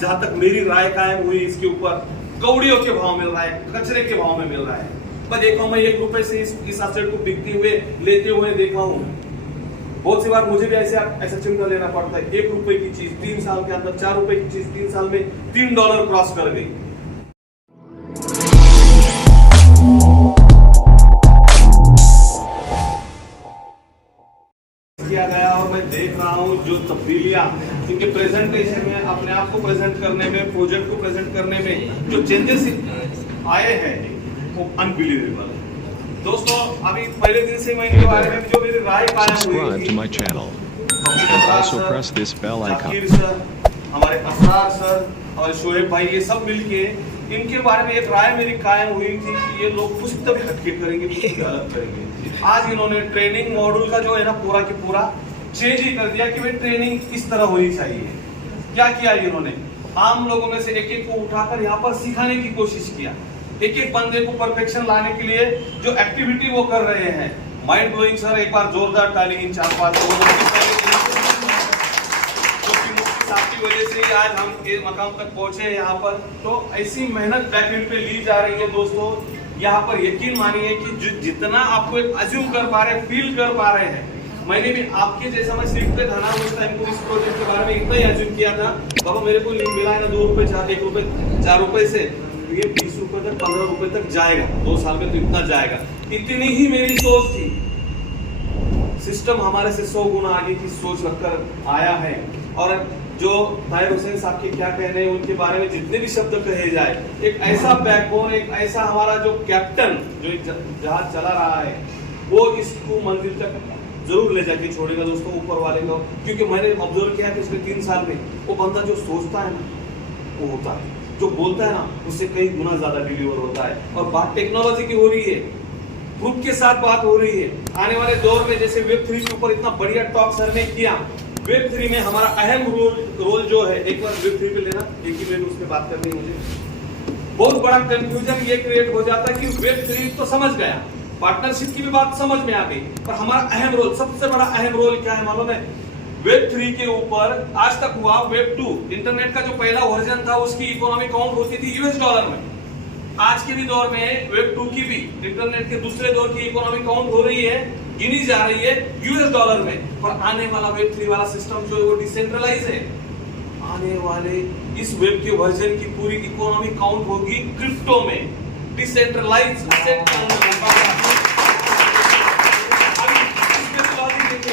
जहां तक मेरी राय कायम हुई इसके ऊपर कौड़ियों के भाव मिल रहा है, कचरे के भाव में मिल रहा है। मैं देखा हूं, मैं 1 रुपए से इस एसेट को बिकते हुए लेते हुए देखा हूं। बहुत सी बार मुझे भी ऐसा चिंता लेना पड़ता है। 1 रुपए की चीज 3 साल के अंदर, 4 रुपए की चीज 3 साल में $3 क्रॉस कर गई। किया गया और मैं देख रहा हूं जो तब्दीलियां इनके प्रेजेंटेशन में, अपने आप को प्रेजेंट करने में, प्रोजेक्ट को प्रेजेंट करने में जो चेंजेस आए हैं वो अनबिलीवेबल है। दोस्तों, अभी पहले दिन से मैं इनके बारे में जो मेरी राय कायम हुई थी, जाकिर सर, हमारे असरार सर और शोएब भाई, ये सब मिलके इनके बारे में एक राय मेरी कायम हुई थी कि ये लोग कुछ तभी हटके करेंगे, कुछ अलग करेंगे। आज इन्होंने ट्रेनिंग मॉड्यूल का जो है ना पूरा की पूरा चेंज ही कर दिया कि भाई ट्रेनिंग इस तरह होनी चाहिए। क्या किया इन्होंने, आम लोगों में से एक एक को उठाकर यहाँ पर सिखाने की कोशिश किया। एक एक बंदे को परफेक्शन लाने के लिए जो एक्टिविटी वो कर रहे हैं, माइंड ब्लोइंग सर। एक बार जोरदार ताली इन 4-5 की वजह से ही आज हम इस मकाम तक पहुंचे हैं यहाँ पर। तो ऐसी मेहनत बैकएंड पे ली जा रही है दोस्तों। यहाँ पर यकीन मानिए कि जितना आपको एक अज्यूम कर पा रहे हैं, फील कर पा रहे हैं, मैंने भी आपके जैसा मैं सीट पे था ना उस टाइम को इस प्रोजेक्ट के बारे में इतना ही अज्यूम किया था। बाबा मेरे को मिला है ना 2 रुपए 1 रुपए 4 रुपए से, तो ये 20 रुपए तक 15 रुपए तक जाएगा 2 साल में, तो इतना जाएगा। इतनी ही मेरी सोच थी। सिस्टम हमारे से 100 गुना आगे की सोच रखकर आया है। और जो ताहिर हुसैन साहब के क्या कहने हैं उनके बारे में जितने भी शब्द कहे जाए, एक ऐसा बैकबोन, एक ऐसा हमारा जो कैप्टन जो एक जहाज चला रहा है, वो इसको मंजिल तक जरूर ले जाके छोड़ेगा दोस्तों, ऊपर वाले को। क्योंकि मैंने ऑब्जर्व किया पिछले 3 साल में वो बंदा जो सोचता है ना वो होता है, जो बोलता है ना उससे कई गुना ज्यादा डिलीवर होता है। और बात टेक्नोलॉजी की हो रही है, ग्रुप के साथ बात हो रही है। आने वाले दौर में जैसे वेब 3 के ऊपर इतना बढ़िया टॉक सर ने किया, वेब 3 में हमारा अहम रोल जो है, एक बार वेब 3 पे लेना, एक ही मिनट उसमें बात करनी है मुझे। बहुत बड़ा कंफ्यूजन ये क्रिएट हो जाता है कि वेब 3 तो समझ गया, पार्टनरशिप की भी बात समझ में आ गई, पर हमारा अहम रोल, सबसे बड़ा अहम रोल क्या है मालूम है? वेब 3 के ऊपर आज तक हुआ वेब 2, इंटरनेट का जो पहला वर्जन था उसकी इकोनॉमी काउंट होती थी $US में। आज के भी दौर में वेब 2 की भी, इंटरनेट के दूसरे दौर की इकोनॉमी काउंट हो रही है, गिनी जा रही है $US में। पर आने वाला वेब 3 वाला सिस्टम जो है वो डिसेंट्रलाइज है। आने वाले इस वेब के वर्जन की पूरी इकोनॉमी काउंट होगी क्रिप्टो में, डिसेंट्रलाइज एसेट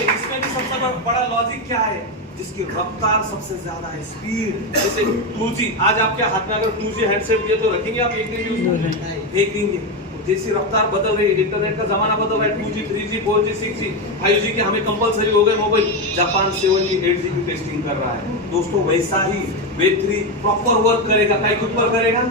इसमें भी सबसे बड़ा लॉजिक क्या है? जिसकी रफ्तार सबसे ज्यादा है, स्पीड। जैसे 2G, आज आपके हाथ में अगर 2G हैंडसेट दिए तो रखेंगे आप एक दिन भी उसको? फेंक देंगे। जैसी रफ्तार बदल रही है, इंटरनेट का जमाना बदल रहा है, 2G 3G 4G 6G 5G के हमें कंपलसरी हो गए मोबाइल। जापान 7G 8G की टेस्टिंग कर रहा है दोस्तों। वैसा ही वेब 3 प्रॉपर वर्क करेगा। क्या ऊपर करेगा?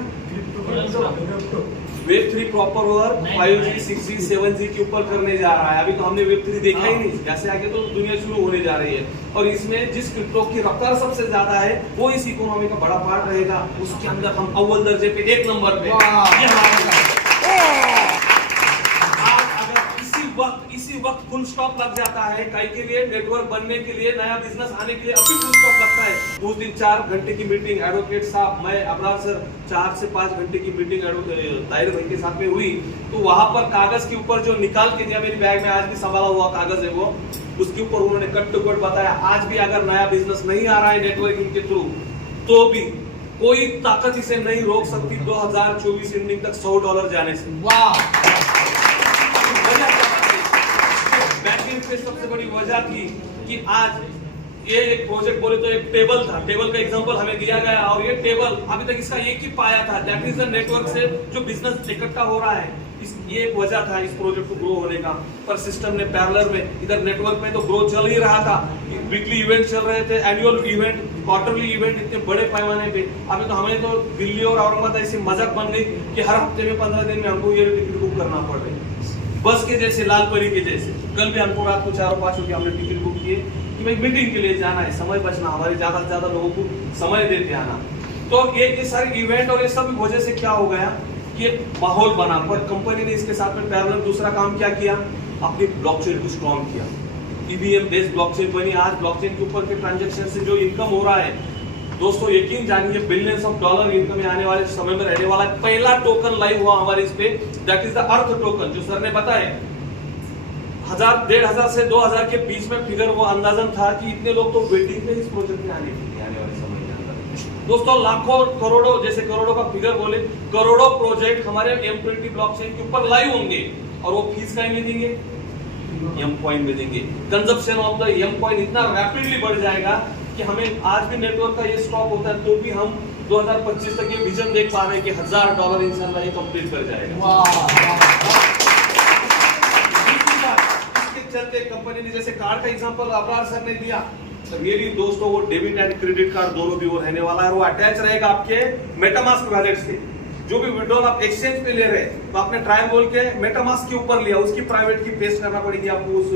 Web 3 proper work 5G 6G 7G के ऊपर करने जा रहा है। अभी तो हमने वेब 3 देखा ही नहीं, जैसे आगे तो दुनिया शुरू होने जा रही है। और इसमें जिस क्रिप्टो की रफ्तार सबसे ज्यादा है वो इस इकोनॉमी का बड़ा पार्ट रहेगा। उसके अंदर हम अव्वल दर्जे पे, 1 नंबर पे। इसी वक्त फुल स्टॉप लग जाता है, कई के लिए नेटवर्क बनने के लिए, नया बिजनेस आने के लिए अभी फुल स्टॉप लगता है। उस दिन 4 घंटे की मीटिंग एडवोकेट साहब, मैं अबरार सर, 4 से 5 घंटे की मीटिंग ताहिर भाई के साथ में हुई। तो वहां पर कागज के ऊपर जो निकाल के दिया, मेरी बैग में आज भी संभाला हुआ कागज है वो, उसके ऊपर उन्होंने कट टू कट बताया। आज भी अगर नया बिजनेस नहीं आ रहा है नेटवर्किंग के थ्रू, तो भी कोई ताकत इसे नहीं रोक सकती 2024 एंडिंग तक $100 जाने से। वाह! बैंकिंग पे सबसे बड़ी वजह थी कि आज ये एक प्रोजेक्ट बोले तो एक टेबल था, टेबल का एग्जांपल हमें दिया गया, और ये टेबल अभी तक इसका एक ही पाया था, दैट इज द नेटवर्क से जो बिजनेस इकट्ठा हो रहा है। ये एक वजह था इस प्रोजेक्ट को ग्रो होने का। पर सिस्टम ने पैरेलल में, इधर नेटवर्क में तो ग्रो चल ही रहा था, वीकली इवेंट चल रहे थे, एनुअल इवेंट, क्वार्टरली इवेंट, इतने बड़े पैमाने पे। अभी तो हमें तो दिल्ली और औरंगाबाद ऐसी मजाक बन गई कि हर हफ्ते में 15 दिन में हमको ये टिकट बुक करना पड़ रहा है, बस के जैसे, लाल परी के जैसे। कल भी हमको रात को 4 और 5 हमने टिकट बुक किए कि भाई मीटिंग के लिए जाना है, समय बचना, हमारे ज्यादा से ज्यादा लोगों को समय देते आना। तो ये सारे इवेंट और ये सब वजह से क्या हो गया कि एक माहौल बना। पर कंपनी ने इसके साथ में पैरेलल दूसरा काम क्या किया, अपनी ब्लॉकचेन को स्ट्रॉन्ग किया। ईवीएम बेस्ड ब्लॉकचेन बनी। आज ब्लॉकचेन के ऊपर के ट्रांजैक्शन से जो इनकम हो रहा है दोस्तों यकीन जानिए बिलियंस ऑफ डॉलर इनकम में आने वाले समय में रहने वाला पहला टोकन लाइव हुआ हमारे इस पे, that is the earth token, जो सर ने बताया 1,500 से 2,000 के बीच में फिगर वो अंदाजन था कि इतने लोग तो वेटिंग पे इस प्रोजेक्ट में आने के लिए आने वाले समय के अंदर। दोस्तों लाखों करोड़ों, जैसे करोड़ों का फिगर बोले, करोड़ों प्रोजेक्ट हमारे M20 ब्लॉकचेन के ऊपर लाइव होंगे और वो फीस कहीं में देंगे, M कॉइन में देंगे। Consumption of the M coin इतना रैपिडली बढ़ जाएगा कि हमें आज भी नेटवर्क का ये स्टॉप होता है तो भी हम 2025 तक ये विजन देख पा रहे हैं कि $1,000 इंशाल्लाह ये कंप्लीट कर जाएगा। चलते कंपनी ने जैसे कार्ड का एग्जांपल अबरार सर ने दिया, तो रियली दोस्तों वो डेबिट एंड क्रेडिट कार्ड दोनों भी वो रहने वाला है, वो अटैच रहेगा आपके मेटामास्क वॉलेट से। जो भी विड्रॉल आप एक्सचेंज पे ले रहे हैं तो आपने ट्रायल बोल के मेटामास्क के ऊपर लिया, उसकी प्राइवेट की पेस्ट करना पड़ेगी आपको उस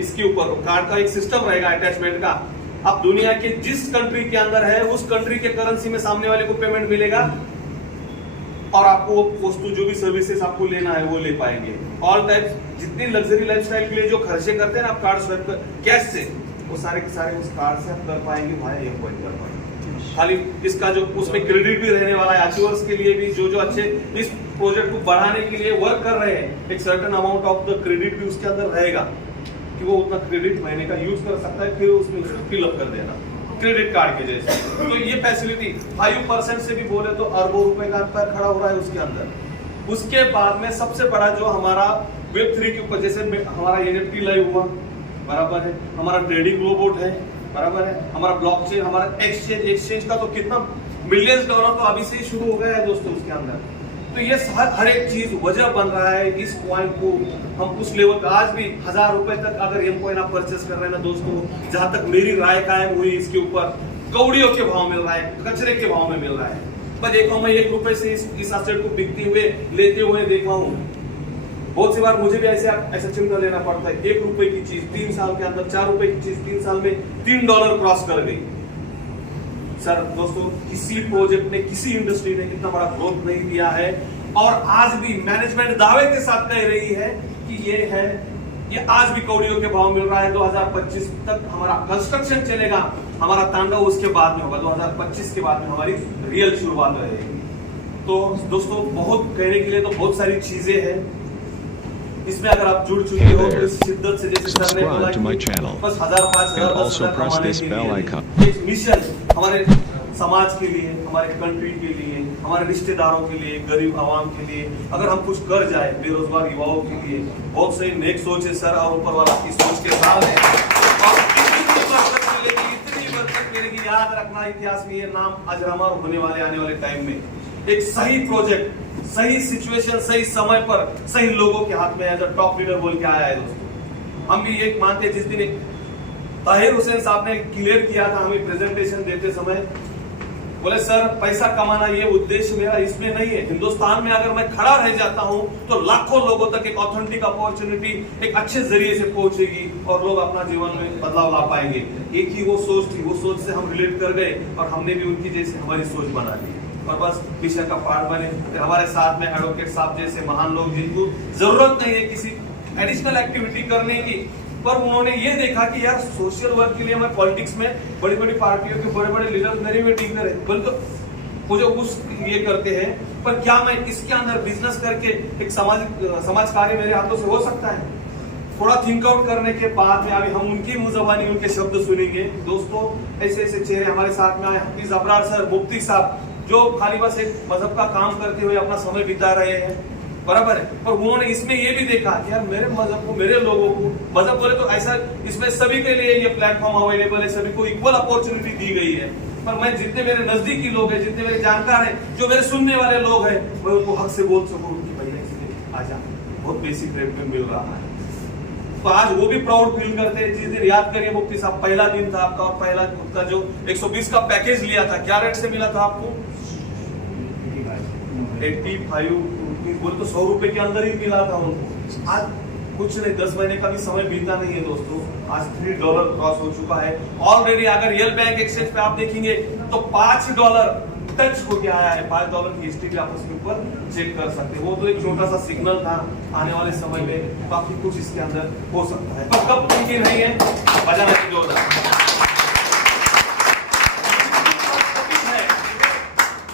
इसके ऊपर। कार्ड का एक सिस्टम रहेगा अटैचमेंट का, आप दुनिया के जिस कंट्री के अंदर है उस कंट्री के करेंसी में सामने वाले को पेमेंट मिलेगा और आपको वो वस्तु जो भी सर्विसेज आपको लेना है वो ले पाएंगे। ऑल टाइप जितनी लग्जरी लाइफस्टाइल के लिए जो खर्चे करते हैं ना आप कार्ड स्वाइप कर कैश से, वो सारे के सारे उस कार्ड से आप कर पाएंगे, भाई ये पॉइंट कर पाएंगे। खाली इसका जो उसमें क्रेडिट भी रहने वाला है अचीवर्स के लिए भी, जो अच्छे इस प्रोजेक्ट को बढ़ाने के लिए वर्क कर रहे हैं, एक certain amount of the credit भी उसके अंदर रहेगा कि वो उतना क्रेडिट महीने का यूज कर सकता है, फिर उसमें उसको फिल अप कर देना क्रेडिट कार्ड के जैसे। तो ये फैसिलिटी 5% से भी बोले तो अरबों रुपए का पैर खड़ा हो रहा है उसके अंदर। उसके बाद में सबसे बड़ा जो हमारा Web3 के ऊपर, जैसे हमारा NFT लाइव हुआ, बराबर है, हमारा ट्रेडिंग रोबोट है, बराबर है, हमारा ब्लॉकचेन, हमारा एक्सचेंज का तो कितना $मिलियंस तो अभी से ही शुरू हो गया है दोस्तों उसके अंदर। तो ये हर एक चीज वजह बन रहा है इस कॉइन को हम उस लेवल पे आज भी 1,000 रुपए तक अगर M कॉइन आप परचेस कर रहे हैं ना दोस्तों, जहां तक मेरी राय कायम हुई इसके ऊपर कौड़ियों के भाव मिल रहा है, कचरे के भाव में मिल रहा है। मैं देखा हूं, मैं 1 रुपए से इस एसेट को बिकते हुए लेते हुए देखा हूं। बहुत सी बार मुझे भी ऐसा चिंता लेना पड़ता है, 1 रुपए की चीज 3 साल के अंदर, 4 रुपए की चीज 3 साल में $3 क्रॉस कर गई। सर दोस्तों किसी प्रोजेक्ट ने, किसी इंडस्ट्री ने इतना बड़ा ग्रोथ नहीं दिया है और आज भी मैनेजमेंट दावे के साथ कह रही है कि ये आज भी कौड़ियों के भाव मिल रहा है। 2025 तक हमारा कंस्ट्रक्शन चलेगा, हमारा तांडव उसके बाद में होगा, 2025 के बाद में हमारी रियल शुरुआत रहेगी। तो दोस्तों बहुत कहने के लिए तो बहुत सारी चीजें हैं, इसमें अगर आप जुड़ चुके हो तो इस शिद्दत से, जैसे सर ने बोला कि बस 1,000, 5,000 एक मिशन हमारे समाज के लिए, हमारे कंट्री के लिए, हमारे रिश्तेदारों के लिए, गरीब आवाम के लिए अगर हम कुछ कर जाए, बेरोजगार युवाओं के लिए बहुत सही नेक सोच है सर, और ऊपर वाला की सोच के साथ है और इतनी बरकत मिलेगी। याद रखना इतिहास में ये नाम अजरामर होने वाले आने वाले टाइम में। एक सही प्रोजेक्ट, सही सिचुएशन, सही समय पर, सही लोगों के हाथ में एज अ टॉप लीडर बोल के आया है दोस्तों। हम भी ये मानते हैं, जिस दिन ताहिर हुसैन साहब ने क्लियर किया था हमें प्रेजेंटेशन देते समय, बोले सर पैसा कमाना ये उद्देश्य मेरा इसमें नहीं है, हिंदुस्तान में अगर मैं खड़ा रह जाता हूं तो लाखों लोगों तक एक ऑथेंटिक अपॉर्चुनिटी एक अच्छे जरिए से पहुंचेगी और लोग अपना जीवन में बदलाव ला पाएंगे। एक ही वो सोच थी, वो सोच से हम रिलेट कर गए और हमने भी उनकी जैसे हमारी सोच बना ली और बस मिशन का पार्ट बने। फिर हमारे साथ में एडवोकेट साहब जैसे महान लोग, जिनको जरूरत नहीं है किसी एडिशनल एक्टिविटी करने की, पर उन्होंने ये देखा कि यार सोशल वर्क के लिए मैं पॉलिटिक्स में बड़ी बड़ी पार्टियों के बड़े बड़े लीडर मेरे में टीम है, बल्कि वो जो उस ये करते हैं, पर क्या मैं इसके अंदर बिजनेस करके एक समाज कार्य मेरे हाथों से हो सकता है? थोड़ा थिंक आउट करने के बाद में अभी हम उनकी मुजबानी उनके शब्द सुनेंगे। दोस्तों ऐसे ऐसे चेहरे हमारे साथ में आए, हफीज अबरार सर, मुफ्ती साहब, जो खाली बस एक मजहब का काम करते हुए अपना समय बिता रहे हैं, बराबर है, पर उन्होंने इसमें ये भी देखा कि यार मेरे मजहब को, मेरे लोगों को, मजहब बोले तो ऐसा इसमें सभी के लिए ये प्लेटफॉर्म अवेलेबल है, सभी को इक्वल अपॉर्चुनिटी दी गई है। पर मैं जितने मेरे नजदीकी लोग हैं, जितने मेरे जानकार हैं, जो मेरे सुनने वाले लोग हैं, मैं उनको हक से बोल सकूं कि भैया इसलिए आजा, बहुत बेसिक रेट में मिल रहा है। तो आज वो भी प्राउड फील करते हैं। जिस दिन याद करिए मुफ्ती साहब, पहला दिन था आपका और पहला आपका जो 120 का पैकेज लिया था, क्या रेट से मिला था आपको? 85 बोले तो 100 रुपए के अंदर ही मिला था उनको। आज कुछ नहीं, 10 महीने का भी समय बीता नहीं है दोस्तों, आज $3 क्रॉस हो चुका है ऑलरेडी। अगर रियल बैंक एक्सचेंज पे आप देखेंगे तो $5 टच हो गया है। $5 की हिस्ट्री भी आप उसके ऊपर चेक कर सकते हैं। वो तो एक छोटा सा सिग्नल था, आने वाले समय में काफी कुछ इसके अंदर हो सकता है, पर कब मुमकिन नहीं है, बजाना जोरदार।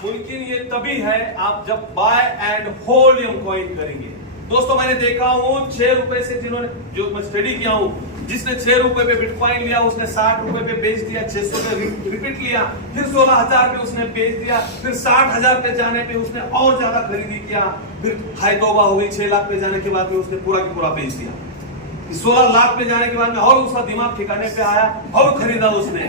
मुमकिन ये तभी है आप जब बाय एंड होल्ड कॉइन करेंगे। दोस्तों मैंने देखा हूं 6 रुपए से, जिन्होंने जो मैं स्टडी किया हूं, जिसने 6 रुपए पे बिटकॉइन लिया उसने 60 रुपए पे बेच दिया, 600 पे रिपीट लिया, फिर 16,000 पे उसने बेच दिया, फिर 60,000 पे जाने पे उसने और ज्यादा खरीदी किया, फिर हाय तौबा हो गई 6 लाख पे जाने के बाद में उसने पूरा की पूरा बेच दिया। 16 लाख पे जाने के बाद में और उसका दिमाग ठिकाने पे आया और खरीदा उसने,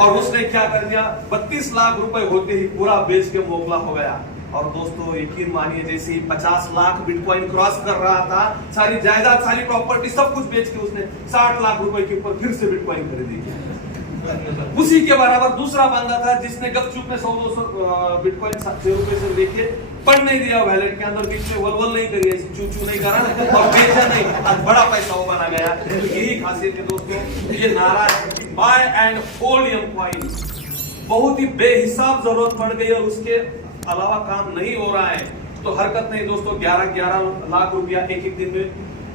और उसने क्या कर दिया 32 लाख रुपए होते ही पूरा बेच के मोकला हो गया। और दोस्तों यकीन मानिए जैसे ही 50 लाख बिटकॉइन क्रॉस कर रहा था, सारी जायदाद सारी प्रॉपर्टी सब कुछ बेच के उसने 60 लाख रुपए के ऊपर फिर से बिटकॉइन खरीदी। उसी के बराबर दूसरा बंदा था जिसने गपचुप में 100-200 बिटकॉइन 6 रुपए से लेके पढ़ नहीं दिया वैलेट के अंदर, बीच में वलवल नहीं करी, ऐसी चू नहीं करा और बेचा नहीं, आज बड़ा पैसा वो बना गया। यही खासियत है दोस्तों, ये नारा है बाय एंड होल्ड कॉइन। बहुत ही बेहिसाब जरूरत पड़ गई और उसके अलावा काम नहीं हो रहा है तो हरकत नहीं दोस्तों। 11-11 लाख रुपया एक दिन में,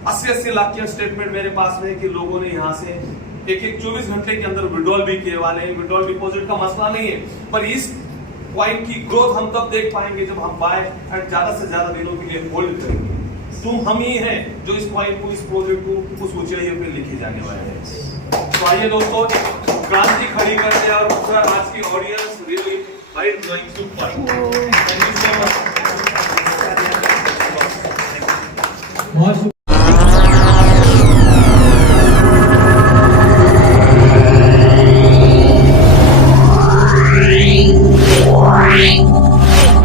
80-80 लाख के स्टेटमेंट मेरे पास में कि लोगों ने यहाँ से एक 24 घंटे के अंदर विड्रॉल भी किए वाले हैं। विड्रॉल डिपॉजिट का मसला नहीं है, पर इस कॉइन की ग्रोथ हम तब देख पाएंगे जब हम बाय एंड ज्यादा से ज्यादा दिनों के लिए होल्ड करेंगे। तुम हम ही हैं जो इस कॉइन को, इस प्रोजेक्ट को उस ऊंचाइयों पे लेके जाने वाले हैं। तो आइए दोस्तों क्रांति खड़ी करते हैं और सर आज की audience really fight going to fight. Thank you so much. बहुत